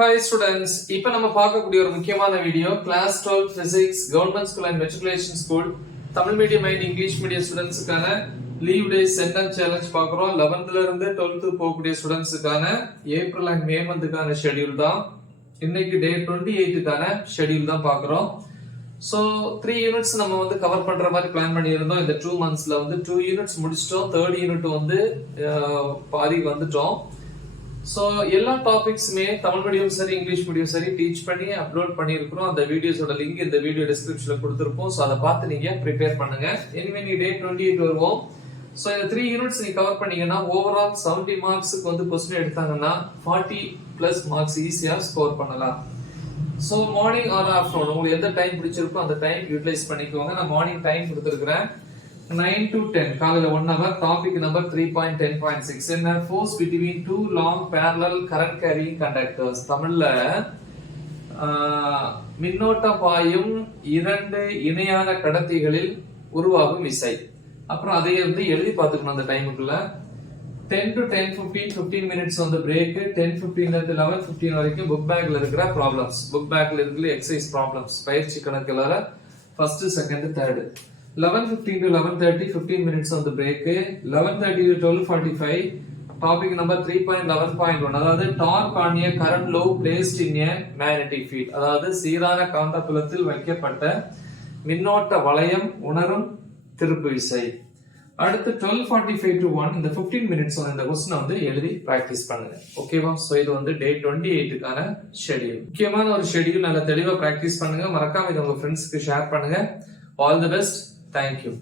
Hi students, இப்போ நம்ம பார்க்கக்கூடிய ஒரு முக்கியமான video class 12 physics government school and matriculation school Tamil medium and English medium ஸ்டூடெண்ட்ஸ்க்கான லீவ் டேஸ் சென்டென்ஸ் சேலஞ்ச் பார்க்குறோம். 11th ல இருந்து 12th போகக்கூடிய ஸ்டூடெண்ட்ஸ்க்கான ஏப்ரல் அண்ட் மே மந்த்துக்கான ஷெட்யூல் தான். இன்னைக்கு டே 28க்கான ஷெட்யூல் தான் பார்க்குறோம். ஸோ 3 யூனிட்ஸ் நம்ம வந்து கவர் பண்ற மாதிரி பிளான் பண்ணியிருந்தோம். இந்த 2 monthsல வந்து 2 யூனிட்ஸ் முடிச்சிட்டோம். 3rd யூனிட் வந்து பாதி வந்துட்டோம். ஸோ எல்லா டாபிக்ஸுமே தமிழ் மீடியம் சரி இங்கிலீஷ் மீடியம் சரி டீச் பண்ணி அப்லோட் பண்ணியிருக்கிறோம். அந்த வீடியோஸோட லிங்க் இந்த வீடியோ டிஸ்கிரிப்ஷன்ல கொடுத்துருப்போம். ஸோ அதை பார்த்து நீங்க ப்ரிப்பேர் பண்ணுங்க. எனிவே நீ டே 28 வருவோம். ஸோ இந்த 3 யூனிட்ஸ் நீ கவர் பண்ணீங்கன்னா ஓவரால் 70 மார்க்ஸுக்கு வந்து கொஸ்டின் எடுத்தாங்கன்னா 40+ மார்க்ஸ் ஈஸியா ஸ்கோர் பண்ணலாம். ஸோ மார்னிங் ஆர் ஆஃப்டர்நூன் உங்களுக்கு எந்த டைம் பிடிச்சிருக்கோ அந்த டைம் யூட்டிலைஸ் பண்ணிக்கோங்க. நான் மார்னிங் டைம் கொடுத்துருக்கிறேன் 9 to 10 காலையில 1 hour. டாபிக் நம்பர் 3.10.6 என்ன force between two long parallel current carrying conductors. தமிழ்ல மின்னோட்ட பாயும் 2 இணையான கடத்திகளில் உருவாகும் விசை. அப்புறம் அதை வந்து எழுதி பார்த்துக்கணும் அந்த டைமுக்குள்ள. 10 to 10:15 minutes வந்து பிரேக். 10:15 ல இருந்து 11:15 வரைக்கும் புக் பேக்ல இருக்கிற ப்ராப்ளம்ஸ், புக் பேக்ல இருக்கிற எக்ஸசைஸ் ப்ராப்ளம்ஸ், பயிற்சி கணக்குல first second third. 11:15 to 11:30 15 minutes on the break. 11:30 to 12:45 topic number 3.11.1 அதாவது torque on a current low placed in a magnetic field. அதாவது சீரான காந்தப்புலத்தில் வைக்கப்பட்ட மின்னோட்ட வளையம் உணரும் திருப்பு விசை. அடுத்து 12:45 to 1 இந்த 15 minutes இந்த क्वेश्चन வந்து எழுதி பிராக்டீஸ் பண்ணுங்க. ஓகேவா? சோ இது வந்து டே 28க்கான ஷெட்யூல். முக்கியமான ஒரு ஷெட்யூல். நல்லா தெளிவா பிராக்டீஸ் பண்ணுங்க. மறக்காம இத உங்க ஃப்ரெண்ட்ஸ்க்கு ஷேர் பண்ணுங்க. All the best. Thank you.